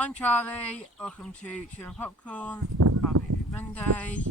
I'm Charlie. Welcome to Chill and Popcorn. Happy Monday.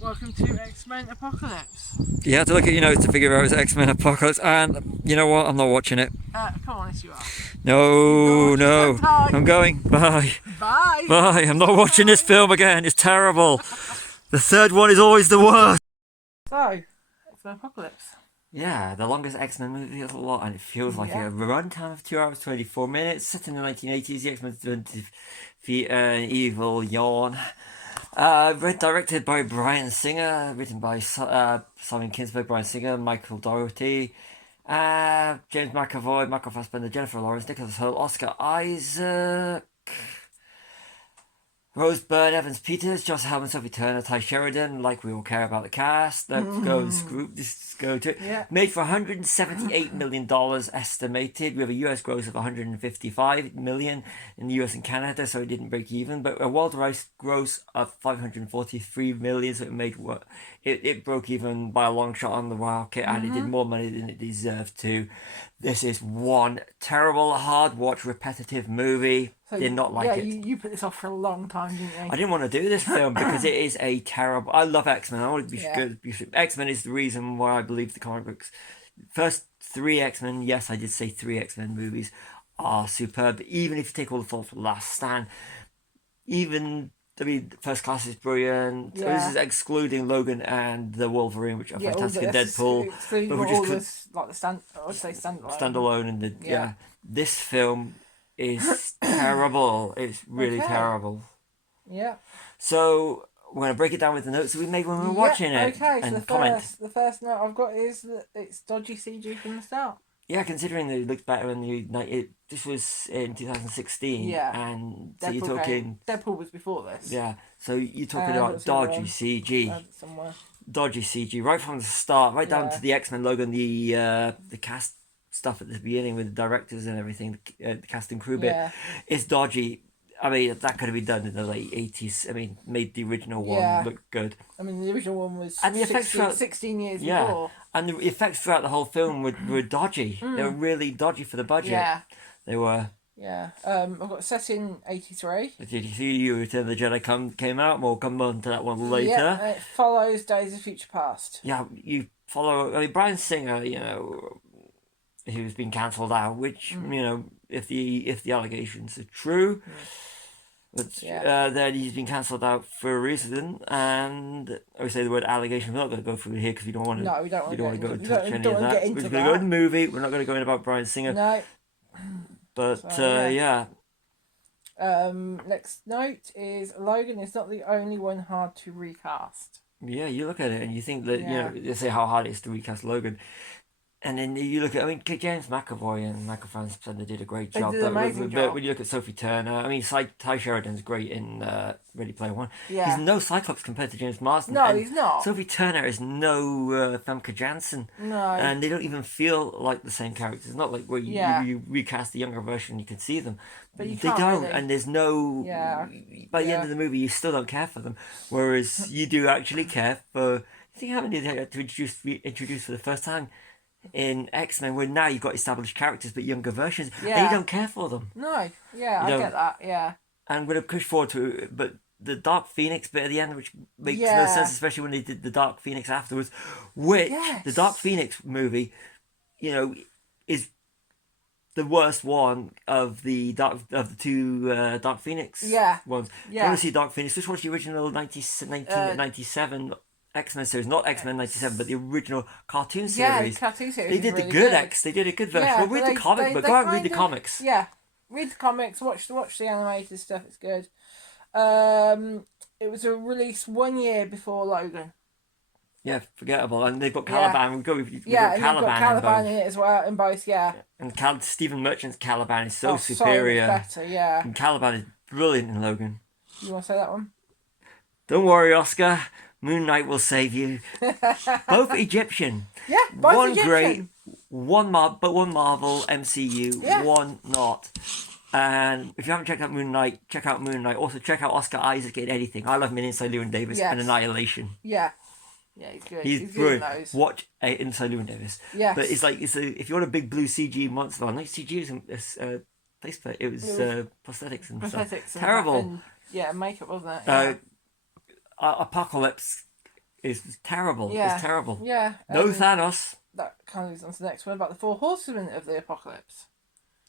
Welcome to X-Men Apocalypse. You had to look at your notes to figure out it was X-Men Apocalypse, and you know what? I'm not watching it. Come on, yes you are. No. I'm going. Bye. Bye. Bye. I'm not watching this film again. It's terrible. The third one is always the worst. So, X-Men Apocalypse. Yeah, the longest X-Men movie of a lot, and it feels like a runtime of 2 hours 24 minutes. Set in the 1980s, the X-Men defeat an evil yawn. Directed by Bryan Singer, written by Simon Kinberg, Bryan Singer, Michael Dougherty, James McAvoy, Michael Fassbender, Jennifer Lawrence, Nicholas Hoult, Oscar Isaac, Rose Byrne, Evans Peters, Josh Helman, Sophie Turner, Ty Sheridan. Like we all care about the cast. Let's go to it. Yeah. Made for $178 million estimated. We have a US gross of $155 million in the US and Canada, so it didn't break even. But a worldwide gross of $543 million, so it made it broke even by a long shot on the market, and it did more money than it deserved to. This is one terrible, hard watch, repetitive movie. So, Did not like it. You put this off for a long time, didn't you? I didn't want to do this film because it is a terrible. I love X-Men. I want to be good. X-Men is the reason why I believe the comic books. First 3 X-Men, yes, I did say 3 X-Men movies are superb. Even if you take all the faults from Last Stand, First Class is brilliant. Yeah. This is excluding Logan and the Wolverine, which are fantastic. And Deadpool, but we just like standalone and this film is terrible. It's really terrible. Yeah. So we're going to break it down with the notes that we made when we were watching it. Okay, and so the first note I've got is that it's dodgy CG from the start. Yeah, considering that it looked better this was in 2016. Yeah. And so you're talking... Deadpool was before this. Yeah. So you're talking about dodgy CG. Somewhere. Dodgy CG. Right from the start, right down to the X-Men logo and the cast stuff at the beginning with the directors and everything, the cast and crew bit. It's dodgy. I mean, that could have been done in the late 80s. I mean, made the original one look good. I mean, the original one was and the effects 16 years before. And the effects throughout the whole film were dodgy. They were really dodgy for the budget. Yeah. They were. Yeah. I've got set in 83. Did you see Return of the Jedi came out? We'll come on to that one later. Yeah, it follows Days of Future Past. Yeah, you follow... I mean, Bryan Singer, who's been cancelled out, which, if the allegations are true... But then he's been cancelled out for a reason, and I would say the word allegation. We're not going to go through it here because we don't want to. No, we don't want to go into any of that. We're going to go in the movie. We're not going to go in about Bryan Singer. No. But next note is Logan is not the only one hard to recast. Yeah, you look at it and you think that they say how hard it is to recast Logan. And then you look at, James McAvoy and Michael Fassbender did a great job. They did an amazing job. When you look at Sophie Turner, Ty Sheridan's great in Ready Player One. Yeah. He's no Cyclops compared to James Marsden. No, he's not. Sophie Turner is no Famke Janssen. No. And they don't even feel like the same characters. It's not like where you recast the younger version, you can see them. But they don't, really. And there's no... Yeah. By the end of the movie, you still don't care for them. Whereas you do actually care for... I think how many they had to introduce for the first time in X-Men, where now you've got established characters but younger versions, and you don't care for them. No, I get that, And I'm going to push forward to it, but the Dark Phoenix bit at the end, which makes no sense, especially when they did the Dark Phoenix afterwards, which, the Dark Phoenix movie, is the worst one of the two Dark Phoenix ones. If you want to see Dark Phoenix, just watch the original 1997 X-Men series, not X-Men 97, but the original cartoon series. Yeah, the cartoon series. They did the good They did a good version. Well, read the comic, but go out and read the comics. Yeah, read the comics. Watch the animated stuff. It's good. It was released 1 year before Logan. Yeah, forgettable. And they've got Caliban. We've got Caliban in it as well in both. Yeah. And Stephen Merchant's Caliban is so superior. So much better. Yeah. And Caliban is brilliant in Logan. You want to say that one? Don't worry, Oscar. Moon Knight will save you. Both Egyptian. Yeah, both one Egyptian. Great, one Marvel MCU, one not. And if you haven't checked out Moon Knight, check out Moon Knight. Also check out Oscar Isaac in anything. I love him in Inside Llewyn Davis and Annihilation. Yeah. Yeah, he's good. He's brilliant. Watch Inside Llewyn Davis. Yeah. But it's if you want a big blue CG monster, not CG is faceplate. It was prosthetics and stuff. prosthetics and Terrible. and, yeah, makeup, wasn't it? Yeah. Apocalypse is terrible. Yeah. It's terrible. Yeah. No Thanos. That kind of leads on to the next one about the four horsemen of the apocalypse.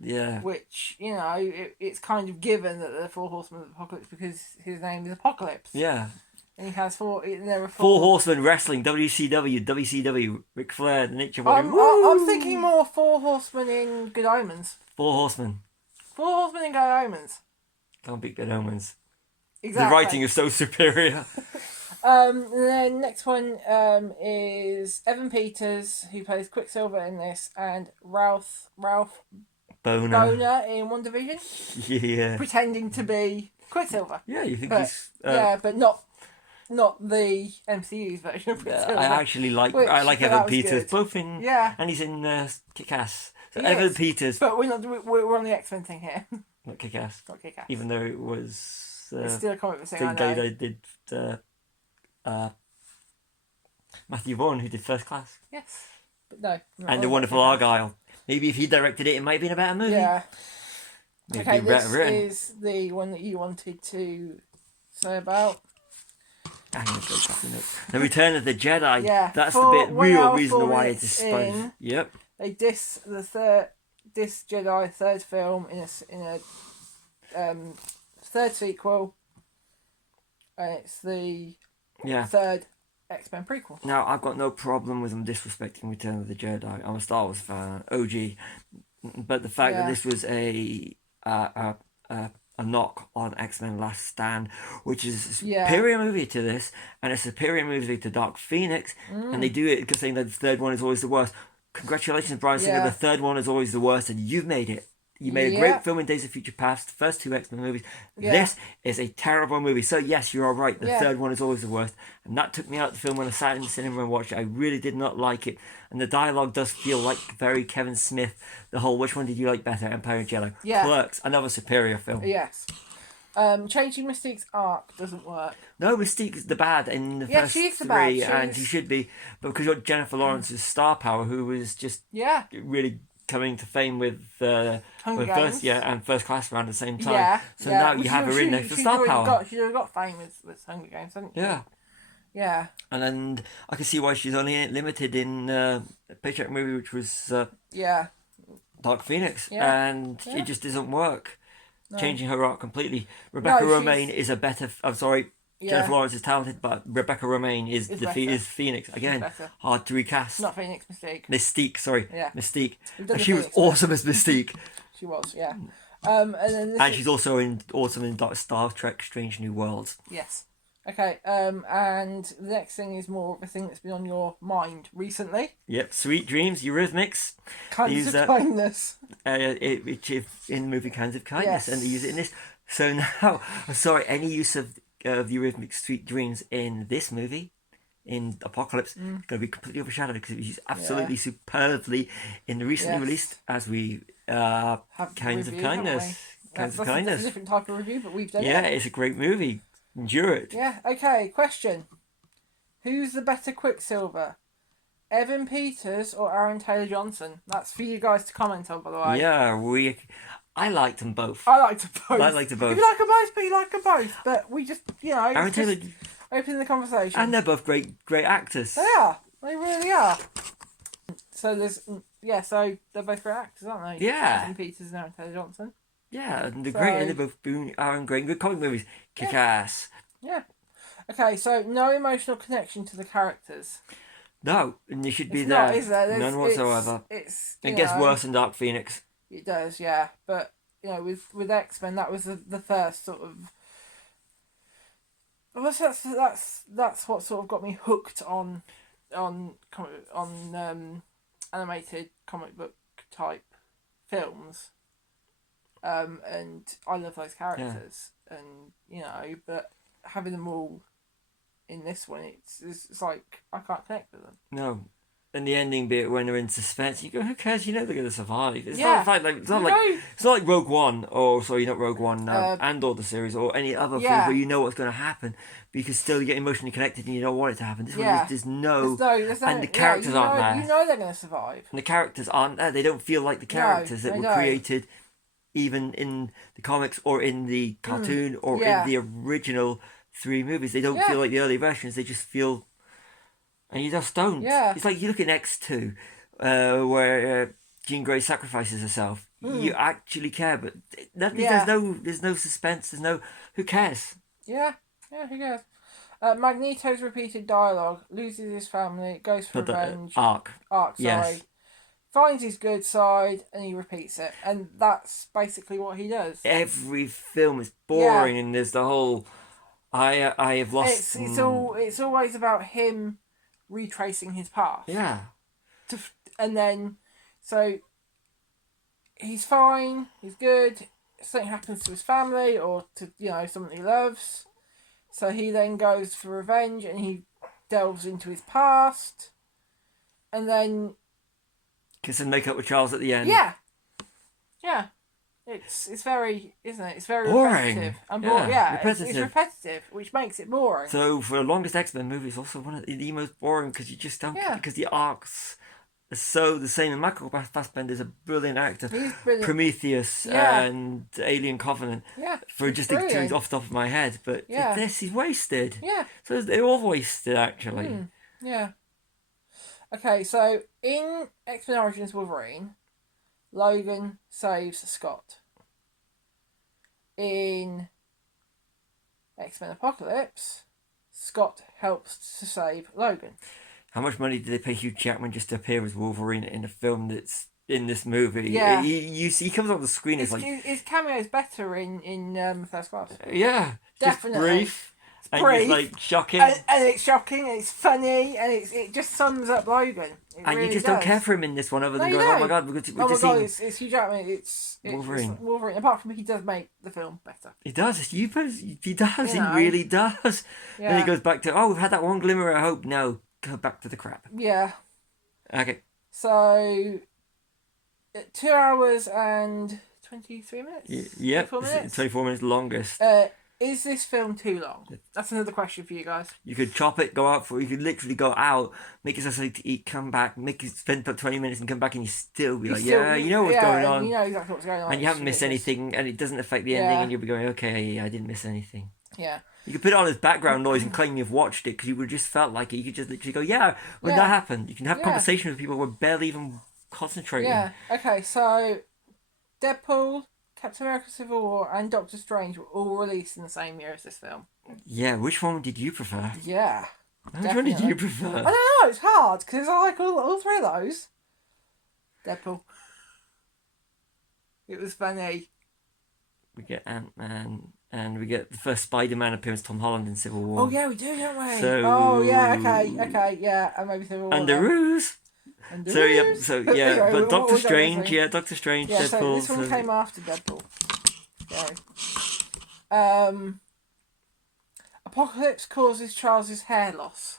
Yeah. Which, it's kind of given that they're four horsemen of the apocalypse because his name is Apocalypse. Yeah. And he has four. There are Four Horsemen Wrestling, WCW, Ric Flair, the Nature Boy. I'm thinking more Four Horsemen in Good Omens. Four Horsemen. Four Horsemen in Good Omens. Can't beat Good Omens. Exactly. The writing is so superior. And then next one is Evan Peters, who plays Quicksilver in this, and Ralph Boner in One Division. Yeah. Pretending to be Quicksilver. Yeah, you think But, he's... but not the MCU's version of Quicksilver. I actually like That Evan was Peters, good. both in... Yeah. And he's in Kick-Ass. So He Evan is. Peters... But we're on the X-Men thing here. Not Kick-Ass. Not Kick-Ass. Even though it was... It's still a comic book thing, the I guy know. that did... Matthew Vaughn, who did First Class. Yes. But no. And The Wonderful Argyle. Maybe if he directed it, it might have been a better movie. Yeah. Maybe Okay, better this written. is the one that you wanted to say about. Hang on, go back a minute. The Return of the Jedi. Yeah, That's for the 1 real hour, reason 4 why minutes it's supposed. in. Yep. They diss Jedi third film in a third sequel, and it's the Yeah. third X-Men prequel. Now, I've got no problem with them disrespecting Return of the Jedi. I'm a Star Wars fan, OG. But the fact that this was a knock on X-Men Last Stand, which is a superior movie to this, and a superior movie to Dark Phoenix, and they do it because saying that the third one is always the worst. Congratulations, Brian Singer. The third one is always the worst, and you've made it. You made a great film in Days of Future Past, the first two X-Men movies. Yeah. This is a terrible movie. So yes, you're all right. The Yeah. third one is always the worst. And that took me out of the film when I sat in the cinema and watched it. I really did not like it. And the dialogue does feel like very Kevin Smith. The whole, which one did you like better? Empire and Jello. Yeah. Clerks, another superior film. Yes. Changing Mystique's arc doesn't work. No, Mystique's the bad in the first she's the three. bad. And she should be. But because you're Jennifer Lawrence's star power, who was just really coming to fame with Hunger Games. First Class around the same time. Yeah. So now you have her in there for star power. She's already got fame with Hunger Games, hasn't she? Yeah. Yeah. And then I can see why she's only limited in a paycheck movie, which was Dark Phoenix. Yeah. And it just doesn't work. No. Changing her art completely. Rebecca No, Romaine is a better... I'm sorry, Jennifer Lawrence is talented, but Rebecca Romaine is Phoenix. Again, hard to recast. Not Phoenix, Mystique. Mystique, sorry. Yeah. Mystique. We've done And the she was Phoenix awesome as Mystique. She was, yeah. And then And she's also awesome in Star Trek Strange New Worlds. Yes. Okay, and the next thing is more of a thing that's been on your mind recently. Yep, Sweet Dreams, Eurythmics. Kinds of kindness. Which is in the movie Kinds of Kindness, Yes. and they use it in this. So now, I'm sorry, any use of the Eurythmics Sweet Dreams in this movie, in Apocalypse, is going to be completely overshadowed because it was used absolutely superbly in the recently released, as we Kinds of Kindness. Kinds of Kindness. That's a different type of review, but we've done it. Yeah, it's a great movie. Endure it. Yeah, okay, question. Who's the better Quicksilver? Evan Peters or Aaron Taylor Johnson? That's for you guys to comment on, by the way. Yeah, I liked them both. I liked them both. I liked them both. If you like them both, but you like them both. But we just, Aaron Taylor... open the conversation. And they're both great actors. They are. They really are. So so they're both great actors, aren't they? Yeah. Evan Peters and Aaron Taylor Johnson. Yeah, and they're great, and they're both Aaron great good comic movies. Kick ass. Yeah. Okay, so no emotional connection to the characters. No, and you should be It's there. not, is there? None whatsoever. It gets worse in Dark Phoenix. It does, yeah. But with X-Men, that was the first sort of. Well, that's what sort of got me hooked on animated comic book type films. And I love those characters, and but having them all in this one, it's like I can't connect with them. No, and the ending bit when they're in suspense, you go, who cares? You know they're going to survive. It's Yeah. it's not like Rogue One, or sorry, not Rogue One, and or the series, or any other films where you know what's going to happen, but you can still get emotionally connected and you don't want it to happen. This one, there's no, and the characters aren't there. You know they're going to survive. And the characters aren't there. They don't feel like the characters that they were don't. created even in the comics or in the cartoon or in the original 3 movies. They don't feel like the early versions. They just feel, and you just don't. Yeah. It's like you look at X2, where Jean Grey sacrifices herself. You actually care, but there's no suspense. There's no, who cares? Yeah, who cares? Magneto's repeated dialogue, loses his family, goes for revenge. Arc, sorry. Yes. Finds his good side and he repeats it, and that's basically what he does. Every film is boring, and there's the whole I have lost. It's always about him retracing his past. Yeah. And then, so he's fine, he's good. Something happens to his family or to someone he loves. So he then goes for revenge and he delves into his past, and then kiss and make up with Charles at the end. Yeah. It's very, isn't it? It's very boring. Repetitive. Repetitive. It's repetitive, which makes it boring. So for the longest X-Men movie, it's also one of the most boring because you just don't because the arcs are so the same. And Michael Fassbender is a brilliant actor. He's brilliant. Prometheus and Alien Covenant. Yeah. For just the two off the top of my head, but this he's wasted. Yeah. So they're all wasted actually. Yeah. Okay, so in X-Men Origins Wolverine, Logan saves Scott. In X-Men Apocalypse, Scott helps to save Logan. How much money did they pay Hugh Jackman just to appear as Wolverine in a film that's in this movie? Yeah. He comes on the screen. His cameo is better in First Class. Yeah. Definitely. Just brief. And brief, it's like shocking. And it's shocking, and it's funny, and it just sums up Logan. And really you just don't care for him in this one, other than going, oh my god, it's Hugh Jackman, it's Wolverine. It's Wolverine. Apart from he does make the film better. He does. He does. He really does. Yeah. Then he goes back to, we've had that one glimmer of hope. No, go back to the crap. Yeah. Okay. So, 2 hours and 23 minutes? Yep. 24 minutes? 24 minutes longest. Is this film too long? That's another question for you guys. You could chop it, go out you could literally go out, make yourself something to eat, come back, spend about 20 minutes and come back and you still be like, you know what's going on. You know exactly what's going on. And you haven't missed anything and it doesn't affect the ending and you'll be going, okay, I didn't miss anything. Yeah. You could put it on as background noise and claim you've watched it because you would just felt like it. You could just literally go, when that happened. You can have conversations with people who are barely even concentrating. Yeah, okay, so Deadpool, Captain America Civil War and Doctor Strange were all released in the same year as this film. Yeah, which one did you prefer? Yeah. Which one did you prefer? I don't know, it's hard because I like all 3 of those. Deadpool. It was funny. We get Ant-Man and we get the first Spider-Man appearance, Tom Holland in Civil War. Oh yeah, we do, don't we? So, okay, yeah, and maybe Civil War. And the Ruse. But Doctor Strange, Doctor Strange, Deadpool. So this one came after Deadpool. Yeah. Apocalypse causes Charles's hair loss.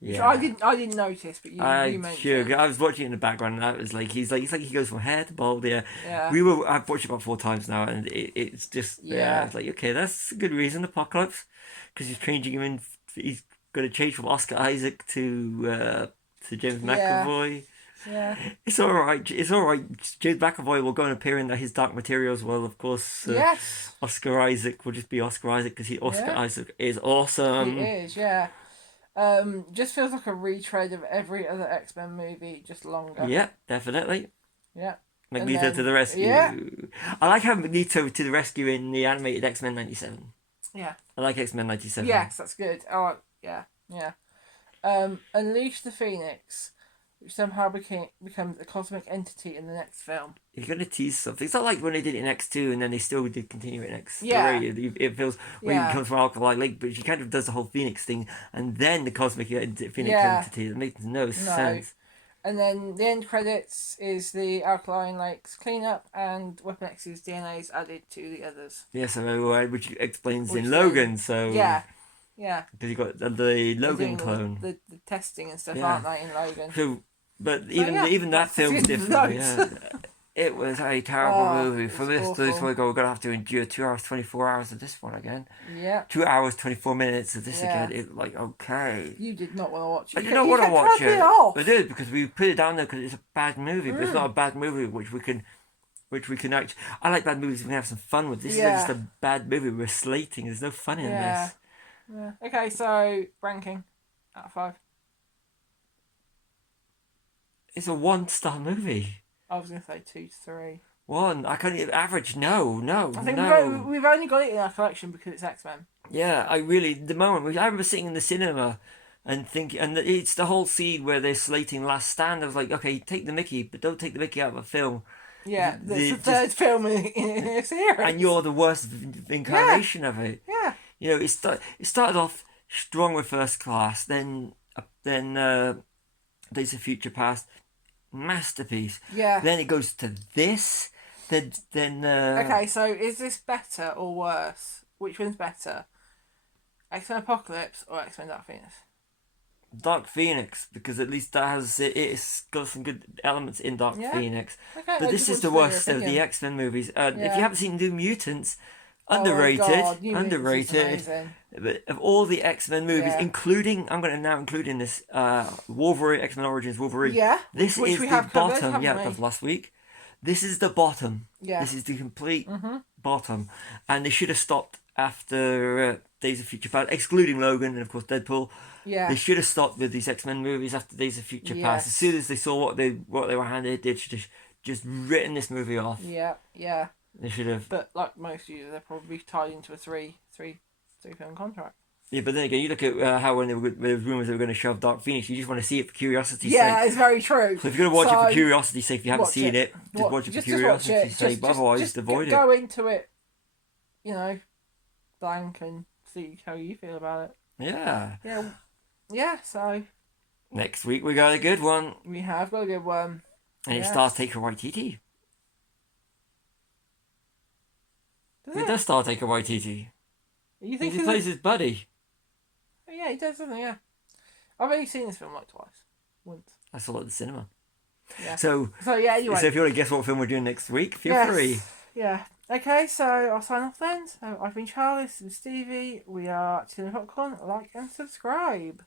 Yeah. I didn't notice, but you mentioned. I was watching it in the background, and that was like he goes from hair to bald. Yeah. I've watched it about 4 times now, and it's just it's like, okay, that's a good reason. Apocalypse, because he's changing him in. He's going to change from Oscar Isaac to James McAvoy. Yeah. It's all right. James McAvoy will go and appear in his Dark Materials. Well, of course. Yes. Oscar Isaac will just be Oscar Isaac because Isaac is awesome. He is, yeah. Just feels like a retread of every other X-Men movie, just longer. Yeah, definitely. Yeah. Magneto to the rescue. Yeah. I like how Magneto to the rescue in the animated X-Men 97. Yeah. I like X-Men 97. Yes, that's good. Yeah. Unleash the Phoenix, which somehow becomes a cosmic entity in the next film. You're going to tease something. It's not like when they did it in X2 and then they still did continue it in X3. Yeah. It feels when it comes from Alkali Lake, but she kind of does the whole Phoenix thing and then the cosmic Phoenix entity. That makes no sense. And then the end credits is the Alkaline Lakes cleanup and Weapon X's DNA is added to the others. Yeah, so which explains in Logan. So yeah. Because you got the Logan clone. The testing and stuff, aren't they, in Logan? So, but even that film's different. Yeah. It was a terrible movie. For this one, we're going to have to endure 2 hours, 24 hours of this one again. Yeah. 2 hours, 24 minutes of this again. It's like, okay. You did not want to watch it. I did not want to watch it. I did, because we put it down there because it's a bad movie. But it's not a bad movie which we can which we can actually. I like bad movies we can have some fun with. This is Yeah. just a bad movie we're slating. There's no fun in Yeah. this. Yeah. Okay, so ranking out of 5. It's a 1-star movie. I was gonna say 2 to 3. 1. I can't even average. No. I think no. we've only got it in our collection because it's X-Men. Yeah, I really. The moment I remember sitting in the cinema and thinking, and it's the whole scene where they're slating Last Stand. I was like, okay, take the Mickey, but don't take the Mickey out of a film. Yeah, it's the third film in a series. And you're the worst incarnation of it. Yeah. You know, it started off strong with First Class, then Days of Future Past, masterpiece. Yeah. Then it goes to this. Then Okay, so is this better or worse? Which one's better? X-Men Apocalypse or X-Men Dark Phoenix? Dark Phoenix, because at least that has it's got some good elements in Dark Phoenix. Okay, but this is the worst of the X-Men movies. If you haven't seen New Mutants, underrated. But of all the X-Men movies, including I'm going to now include in this Wolverine, X-Men Origins Wolverine. Yeah. This is the bottom. Yeah, of last week. This is the bottom. Yeah. This is the complete bottom, and they should have stopped after Days of Future Past, excluding Logan and of course Deadpool. Yeah. They should have stopped with these X-Men movies after Days of Future Past. As soon as they saw what they were handed, they should have just written this movie off. Yeah. Yeah. They should have. But like most users, they're probably tied into a three film contract. Yeah, but then again, you look at how when there was rumours they were going to shove Dark Phoenix, you just want to see it for curiosity's sake. Yeah, it's very true. So if you're going to watch it for curiosity's sake, if you haven't seen it, just watch it for curiosity's sake. But otherwise, just avoid it. Go into it, blank and see how you feel about it. Yeah. Yeah. Yeah, so. Next week we got a good one. We have got a good one. And it stars Taika Waititi. It does star Taika Waititi. You think he plays his buddy. Yeah, he does, doesn't he? Yeah. I've only seen this film like once. I saw it at the cinema. Yeah. So yeah, anyway. So if you want to guess what film we're doing next week, feel free. Yeah. Okay, so I'll sign off then. So I've been Charlie, this is Stevie. We are Chilling Popcorn. Like and subscribe.